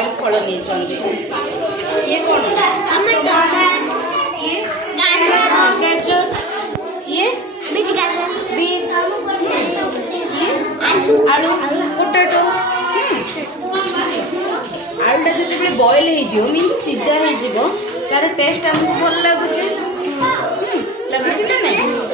boil फल नहीं ये कौन ये गाजर ये बीट ये आलू पोटाटो आलूटा जिते बॉइल हो मीन्स सीझा हो तार टेस्ट आमको भल लगुच लगुच ना नहीं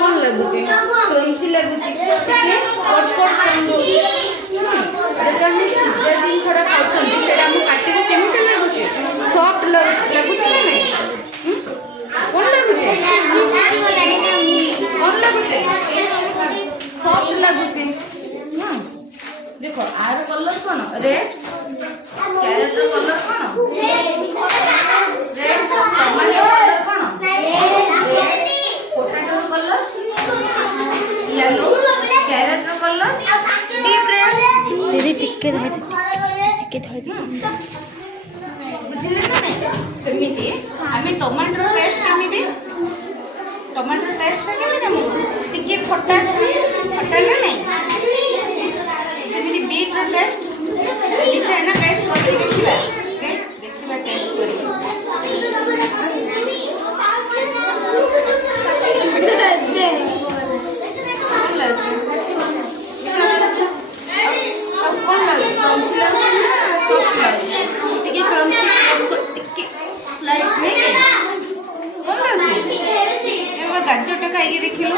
कौन लगुच क्रंची लगुच कटकट साउंड होमें सीझा जिन छड़ा खाऊँ काटे केमी लगुच सफ्ट लगुच ना नहीं कौन लगुच कौन लगुच सफ्ट लगुच देखो आर कलर कौन रेड कैरेट कलर कौन रेड टमाटो कलर कौन potato colour yellow carrot colour deep red दीदी टिके धोई बुझिले ना नहीं सेमिति आमे टमाटर टेस्ट केमिति टमाटर टेस्ट टा केमिति हम टिके खट्टा खट्टा ना नहीं सेमिति बीट रो टेस्ट मीठा है ना टेस्ट करके देखिबा ओके देखिबा टेस्ट करके कौन लाजू अब कौन लाजू क्रंची लाजू ना सॉफ्ट लाजू टिके क्रंची टिके स्लाइड में के कौन लाजू एमा गाजर टा खाई के देखिलो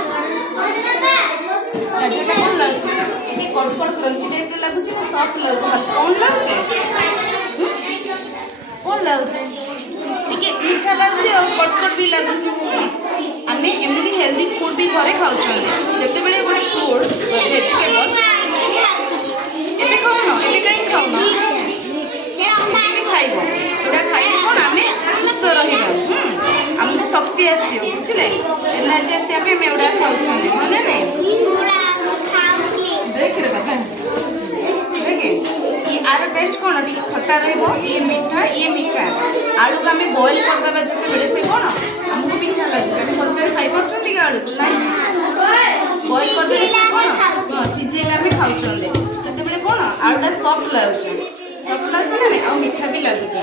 गाजर टा कौन लाजू टिके कटकट क्रंची टाइप लागुची ना सॉफ्ट लाजू कौन लाजू कौन लाजू टिके मीठा लाजू और कटकट भी लागुची आमे एमती हेल्दी फूड भी घरे खाऊँ जिते बड़े गोटे फूड वेजिटेबल एबे खाऊन एबे कहीं खाऊन खाइब एटा खाइले कौन आमे सुस्थ रहिबा हमको शक्ति आसियो बुझले एनर्जी आसिया पे हम एवडा खाऊँ माने नहीं देख रे बाबा देखे ये आरो टेस्ट कौन टी खट्टा रहबो ये मीठा आलू का हमें बॉइल कर दबा जते बेले से कौन हमको मीठा लगे कच्चा खाई परछन के आलू नहीं बॉइल कर दे से कौन हां सीजेला में खाउछन सेते बेले कौन आलूटा सॉफ्ट लागुछ ना नहीं और मीठा भी लागुछ